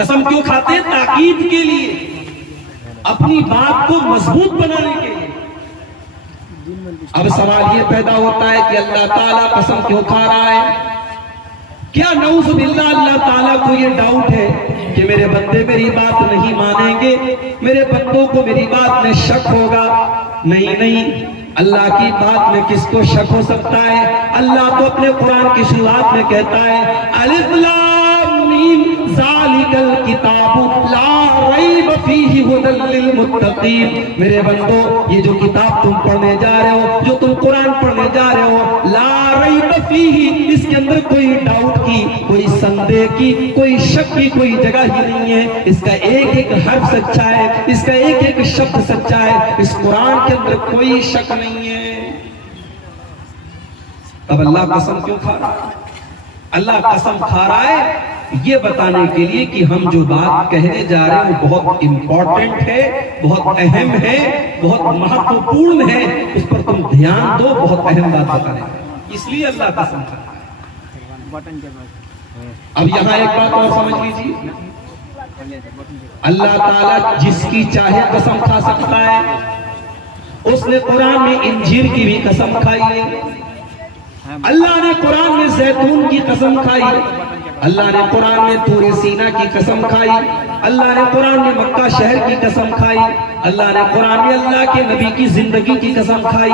कसम क्यों खाते हैं? ताकीद के लिए, अपनी बात को मजबूत बनाने के लिए। अब सवाल ये पैदा होता है कि अल्लाह ताला कसम क्यों खा रहा है? क्या नऊज़ बिल्लाह अल्लाह ताला को ये डाउट है कि मेरे बंदे मेरी बात नहीं मानेंगे, मेरे बंदों को मेरी बात में शक होगा? नहीं नहीं, अल्लाह की बात में किसको शक हो सकता है? अल्लाह तो अपने कुरान की शुरुआत में कहता है अलिफ लाम मीम ज़ालिकल किताबु ला रैब फीहि हुदल लिल मुत्तकीन। मेरे बंदो, ये जो किताब तुम पढ़ने जा रहे हो, जो तुम कुरान पढ़ने जा रहे हो, ला रैब फीहि, इसके अंदर कोई डाउट की, कोई संदेह की, कोई शक की कोई जगह ही नहीं है। इसका एक एक हर्फ सच्चा है, इसका एक एक शब्द सच्चा है, इस कुरान के अंदर कोई शक नहीं है। तब अल्लाह कसम क्यों खा रहा है? अल्लाह कसम खा रहा है ये बताने के लिए कि हम जो बात कहने जा रहे हैं वो बहुत इंपॉर्टेंट है, बहुत अहम है, बहुत महत्वपूर्ण है, उस पर तुम ध्यान दो, बहुत अहम बात बता रहे हैं, इसलिए अल्लाह कसम खा रहा है। अब यहाँ एक बात और समझ लीजिए, अल्लाह ताला जिसकी चाहे कसम खा सकता है। उसने कुरान में इंजीर की भी कसम खाई है, अल्लाह ने कुरान में जैतून की कसम खाई, अल्लाह ने कुरान में तूरे सीना की कसम खाई, अल्लाह ने कुरान में मक्का शहर की कसम खाई, अल्लाह ने कुरान में अल्लाह के नबी की जिंदगी की कसम खाई,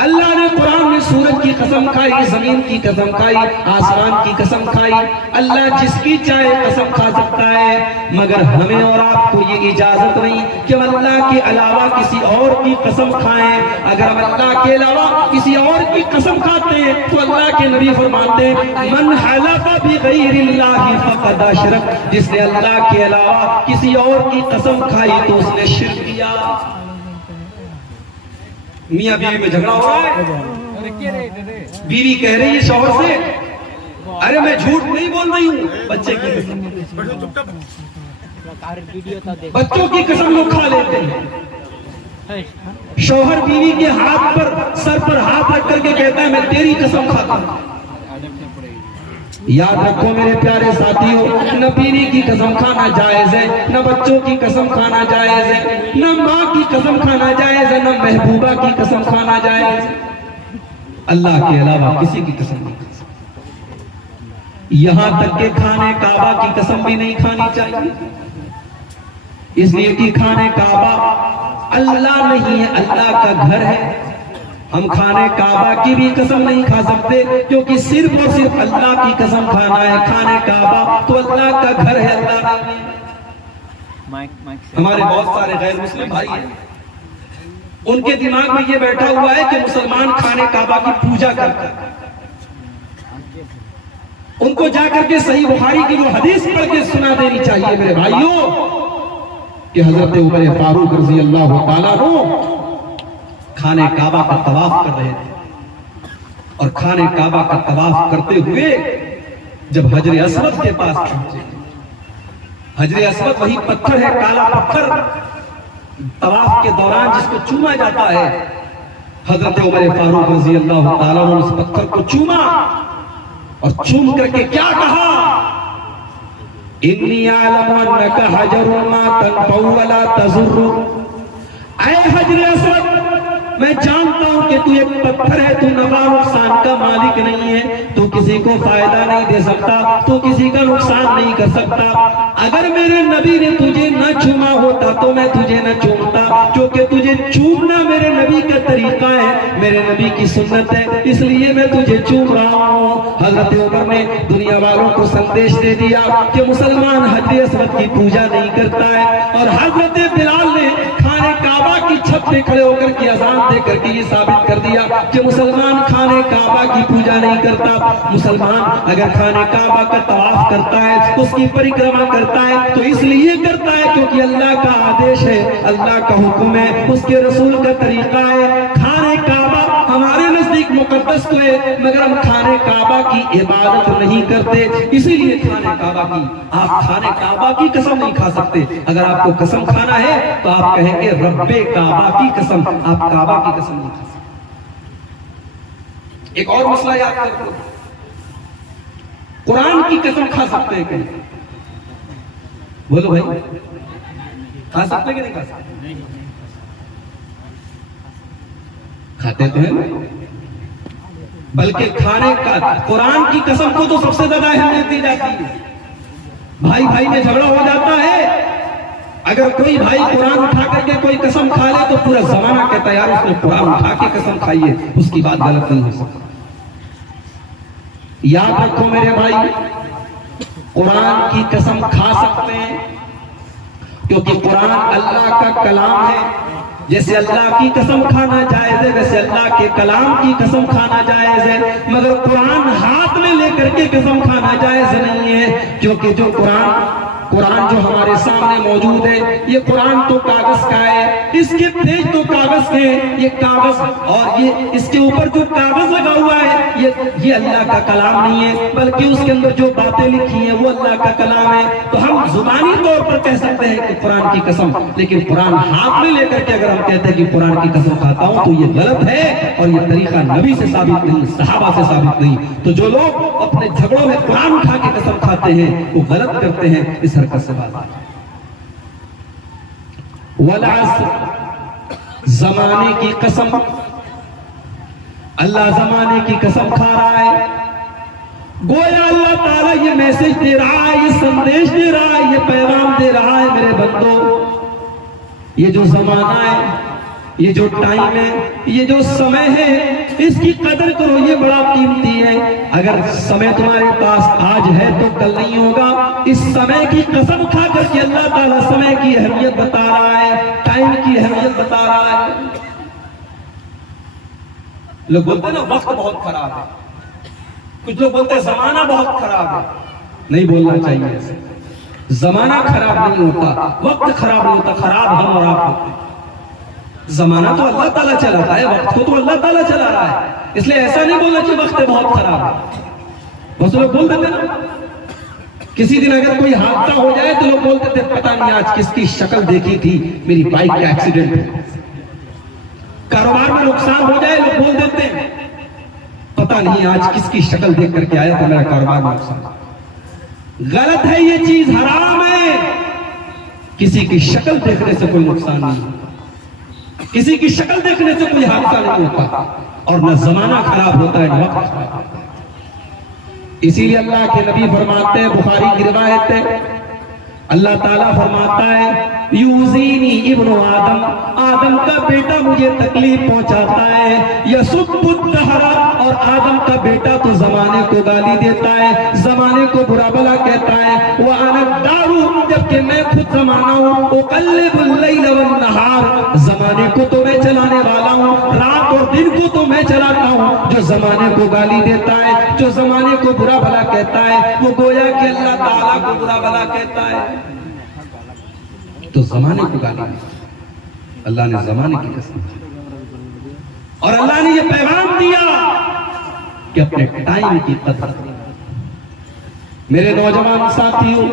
अल्लाह ने कुरान में सूरज की कसम खाई, जमीन की कसम खाई, आसमान की कसम खाई। अल्लाह जिसकी चाहे कसम खा सकता है, मगर हमें और आपको ये इजाजत नहीं कि हम अल्लाह के अलावा किसी और की कसम खाएं। अगर हम अल्लाह के अलावा किसी और की कसम खाते हैं तो अल्लाह के नबी फरमाते हैं मन हलफा बिगैरिल्लाहि फक़द अशरक, जिसने अल्लाह के अलावा किसी और की कसम खाई तो उसने शिर्क किया। मियां बीवी में झगड़ा हो रहा है, बीवी कह रही है शौहर से अरे मैं झूठ नहीं बोल रही हूँ, बच्चे की कसम, बच्चों की कसम लोग खा लेते हैं। शौहर बीवी के हाथ पर, सर पर हाथ रख करके कहता है मैं तेरी कसम खाता हूं। याद रखो मेरे प्यारे साथियों, न बीवी की कसम खाना जायज है, न बच्चों की कसम खाना जायज है, न माँ की कसम खाना जायज है, न महबूबा की कसम खाना जायज है। अल्लाह के अलावा किसी की कसम नहीं खा सकते। यहां तक के खाने काबा की कसम भी नहीं खानी चाहिए, इसलिए कि खाने काबा अल्लाह नहीं है, अल्लाह का घर है। हम खाने काबा की भी कसम नहीं खा सकते, क्योंकि सिर्फ और सिर्फ अल्लाह की कसम खाना है। खाने काबा तो अल्लाह का घर है, अल्लाह नहीं है। हमारे बहुत सारे गैर मुस्लिम भाई हैं, उनके दिमाग में ये बैठा हुआ है कि मुसलमान खाने काबा की पूजा करता है। उनको जाकर के सही बुखारी की वो हदीस पढ़ के सुना देनी चाहिए मेरे भाइयों कि हजरत उमर फारूक रज़ी अल्लाह तआला अन्हु खाने काबा का तवाफ कर रहे थे, और खाने काबा का तवाफ करते हुए जब हजर अस्वद के पास पहुंचे, हजर अस्वद वही पत्थर है, काला पत्थर, तवाफ के दौरान जिसको चूमा जाता है। हजरत उमर फारूक रज़ी अल्लाह तआला ने उस पत्थर को चूमा और चूम करके क्या कहा, इन्नी आलमु अन्नका हजरुन मा तनफउ वला तज़ुर्रु। ऐ हजर अस्वद, मैं जानता हूं कि तू एक पत्थर है, तू नफा नुकसान का मालिक नहीं है, तू किसी को फायदा नहीं दे सकता, तू किसी का नुकसान नहीं कर सकता। अगर मेरे नबी ने तुझे न चूमा होता तो मैं तुझे न चूमता, क्योंकि तुझे चूमना मेरे नबी का तरीका है, मेरे नबी की सुन्नत है, इसलिए मैं तुझे चूम रहा हूँ। हजरत उमर ने दुनिया वालों को संदेश दे दिया कि मुसलमान हजर अस्वद की पूजा नहीं करता है, और हजरत बिलाल ने खाने काबा की छत पे खड़े होकर के अजान देकर के ये साबित कर दिया कि मुसलमान खाने काबा की पूजा नहीं करता। मुसलमान अगर खाने काबा का तवाफ करता है, उसकी परिक्रमा करता है, तो इसलिए करता है क्योंकि अल्लाह का आदेश है, अल्लाह का हुक्म है, उसके रसूल का तरीका है। खाने काबा हमारे नजदीक मुकद्दस तो है, मगर हम खाने काबा की इबादत नहीं करते, इसीलिए खाने काबा की, आप खाने काबा की कसम नहीं खा सकते। अगर आपको कसम खाना है तो आप कहेंगे रब्बे काबा की कसम, आप काबा की कसम नहीं खा सकते। एक और मसला याद करो, कुरान की कसम खा सकते हैं कहीं? बोलो भाई, खा सकते कि नहीं खा सकते? खाते तो हैं, बल्कि खाने का कुरान की कसम को तो सबसे ज्यादा अहमियत दी जाती है। भाई भाई में झगड़ा हो जाता है, अगर कोई भाई कुरान उठा करके कोई कसम खा ले तो पूरा जमाना कहता है यार उसने कुरान उठा के कसम खाई है, उसकी बात गलत नहीं हो सकती। याद रखो मेरे भाई, कुरान की कसम खा सकते हैं क्योंकि कुरान अल्लाह का कलाम है। जैसे अल्लाह की कसम खाना जायज है, वैसे अल्लाह के कलाम की कसम खाना जायज है, मगर कुरान हाथ में लेकर के कसम खाना जायज नहीं है। क्योंकि जो कुरान जो हमारे सामने मौजूद है, ये कुरान तो कागज का है, इसके पेज तो कागज के, ये कागज और ये इसके ऊपर जो कागज लगा हुआ है ये अल्लाह का कलाम नहीं है, बल्कि उसके अंदर जो बातें लिखी हैं वो अल्लाह का कलाम है। तो हम जुबानी तौर पर कह सकते हैं कि कुरान की कसम, लेकिन कुरान हाथ में लेकर के अगर हम कहते हैं कि कुरान की कसम खाता हूं तो ये गलत है और ये तरीका नबी से साबित नहीं, सहाबा से साबित नहीं। तो जो लोग अपने झगड़ों में कुरान उठा के कसम खाते हैं वो गलत करते हैं। इस हरकत से बात, जमाने की कसम, अल्लाह जमाने की कसम खा रहा है। गोया अल्लाह ताला ये मैसेज दे रहा है, ये संदेश दे रहा है, ये पैगाम दे रहा है, मेरे बंदो ये जो जमाना है, ये जो टाइम है, ये जो समय है, इसकी कदर करो, ये बड़ा कीमती है। अगर समय तुम्हारे पास आज है तो कल नहीं होगा। इस समय की कसम खा करके अल्लाह ताला समय की अहमियत बता रहा है, टाइम की अहमियत बता रहा है। लोग बोलते हैं ना वक्त बहुत खराब है, कुछ लोग बोलते हैं जमाना बहुत खराब है। नहीं बोलना चाहिए ऐसे। जमाना खराब नहीं होता, वक्त खराब नहीं होता, खराब हम और आप होते हैं। जमाना तो अल्लाह ताला चलाता है, वक्त को तो अल्लाह ताला चला रहा है, इसलिए ऐसा नहीं बोलना कि वक्त बहुत खराब है। बस लोग बोल देते ना, किसी दिन अगर कोई हादसा हो जाए तो लोग बोलते थे पता नहीं आज किसकी शक्ल देखी थी, मेरी बाइक का एक्सीडेंट है। कारोबार में नुकसान हो जाए लोग बोल देते हैं पता नहीं आज किसकी शक्ल देख करके आया था मेरा कारोबार में नुकसान। गलत है, ये चीज हराम है। किसी की शक्ल देखने से कोई नुकसान नहीं, किसी की शक्ल देखने से कोई हादसा नहीं होता, और न जमाना खराब होता है न वक्त खराब होता है। इसीलिए अल्लाह के नबी फरमाते हैं, बुखारी की रिवायत है, अल्लाह ताला फरमाता है यूज़ीनी इब्नु आदम, आदम का बेटा मुझे तकलीफ पहुंचाता है। यसुब्बुद्दहरा, और आदम का बेटा तो जमाने को गाली देता है, जमाने को बुरा भला कहता है। वह अनदारू, जबकि मैं खुद जमाना हूँ। उक़ल्लिबुल लैल वन नहार, जमाने को तो मैं चलाने वाला हूँ, रात और दिन को तो मैं चलाता हूँ। जो जमाने को गाली देता है, जो जमाने को बुरा भला कहता है, वो गोया कि अल्लाह ताला को बुरा भला कहता है। तो जमाने को गाली, अल्लाह ने जमाने की कसम, और अल्लाह ने यह पैगाम दिया कि अपने टाइम की कदर। मेरे नौजवान साथियों,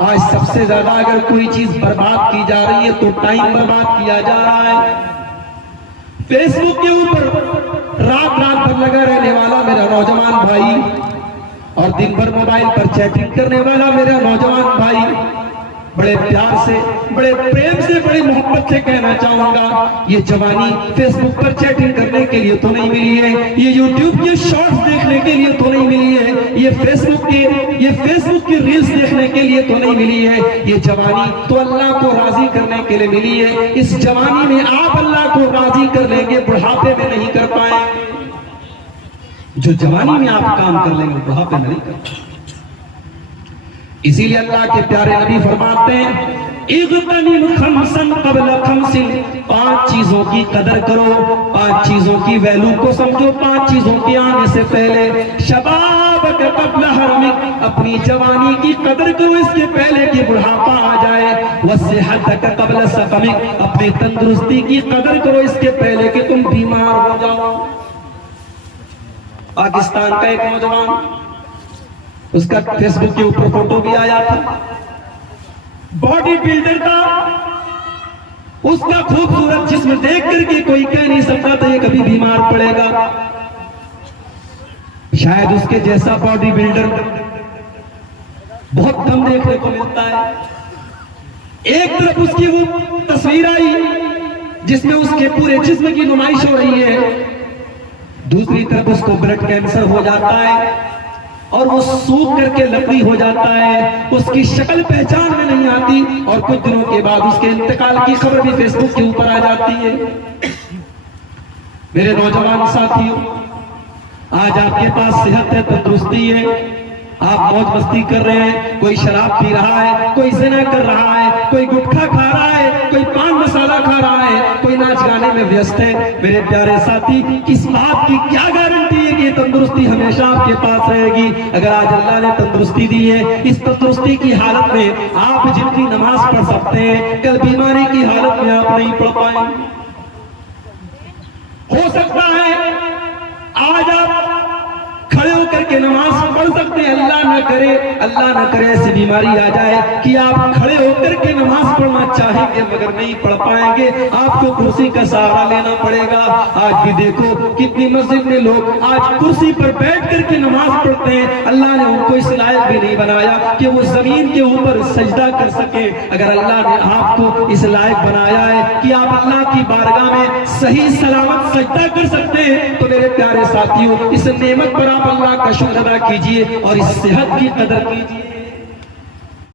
आज सबसे ज्यादा अगर कोई चीज बर्बाद की जा रही है तो टाइम बर्बाद किया जा रहा है। फेसबुक के ऊपर रात भर लगा रहने वाला मेरा नौजवान भाई, और दिन भर मोबाइल पर चैटिंग करने वाला मेरा नौजवान भाई, बड़े प्यार से, बड़े प्रेम से, बड़ी मोहब्बत से कहना चाहूंगा, ये जवानी फेसबुक पर चैटिंग करने के लिए तो नहीं मिली है, ये यूट्यूब के शॉर्ट्स देखने के लिए तो नहीं मिली है, ये फेसबुक की रील्स देखने के लिए तो नहीं मिली है। ये जवानी तो अल्लाह को राजी करने के लिए मिली है। इस जवानी में आप अल्लाह को राजी कर लेंगे, बुढ़ापे में नहीं कर पाएंगे। जो जवानी में आप काम कर लेंगे बुढ़ापे में नहीं कर पाएंगे। इसीलिए अल्लाह के प्यारे नबी फरमाते हैं इग़्तनिम खमसन क़ब्ल खमसिन, 5 चीजों की कदर करो, 5 चीजों की वैल्यू को समझो, 5 चीजों के आने से पहले। शबाबक क़ब्ल हरमिक, अपनी जवानी की कदर करो इसके पहले कि बुढ़ापा आ जाए। वस्सिहतक क़ब्ल सक़मिक, अपनी तंदुरुस्ती की कदर करो इसके पहले कि तुम बीमार हो जाओ। पाकिस्तान का एक नौजवान, उसका फेसबुक के ऊपर फोटो भी आया था, बॉडी बिल्डर था, उसका खूबसूरत जिस्म देख करके कोई कह नहीं सकता था ये कभी बीमार पड़ेगा। शायद उसके जैसा बॉडी बिल्डर बहुत कम देखने को मिलता है। एक तरफ उसकी वो तस्वीर आई जिसमें उसके पूरे जिस्म की नुमाइश हो रही है, दूसरी तरफ उसको ब्लड कैंसर हो जाता है और वो सूख करके लकड़ी हो जाता है, उसकी शक्ल पहचान में नहीं आती और कुछ दिनों के बाद उसके इंतकाल की खबर भी फेसबुक के ऊपर आ जाती है। मेरे नौजवान साथियों, आज आपके पास सेहत है, तंदुरुस्ती है, आप मौज मस्ती कर रहे हैं, कोई शराब पी रहा है, कोई ज़िना कर रहा है, कोई गुटखा खा रहा है, कोई पान मसाला खा रहा है, कोई नाच गाने में व्यस्त है। मेरे प्यारे साथी, इस बात की क्या गारंटी है कि ये तंदुरुस्ती हमेशा आपके पास रहेगी? अगर आज अल्लाह ने तंदुरुस्ती दी है, इस तंदुरुस्ती की हालत में आप जितनी नमाज पढ़ सकते हैं, कल बीमारी की हालत में आप नहीं पढ़ पाएंगे। हो सकता है आज आप खड़े होकर के नमाज पढ़ सकते हैं, अल्लाह ना करे ऐसी बीमारी आ जाए कि आप खड़े होकर के नमाज पढ़ना चाहेंगे मगर नहीं पढ़ पाएंगे, आपको कुर्सी का सहारा लेना पड़ेगा। आज भी देखो कितनी मस्जिद में लोग आज कुर्सी पर बैठ करके नमाज पढ़ते हैं। अल्लाह ने उनको इस लायक भी नहीं बनाया कि वो जमीन के ऊपर सजदा कर सके। अगर अल्लाह ने आपको इस लायक बनाया है कि आप अल्लाह की बारगाह में सही सलामत सजदा कर सकते हैं, तो मेरे प्यारे साथियों, इस नेमत पर आप अल्लाह का शुक्र अदा कीजिए और इस सेहत की कदर कीजिए।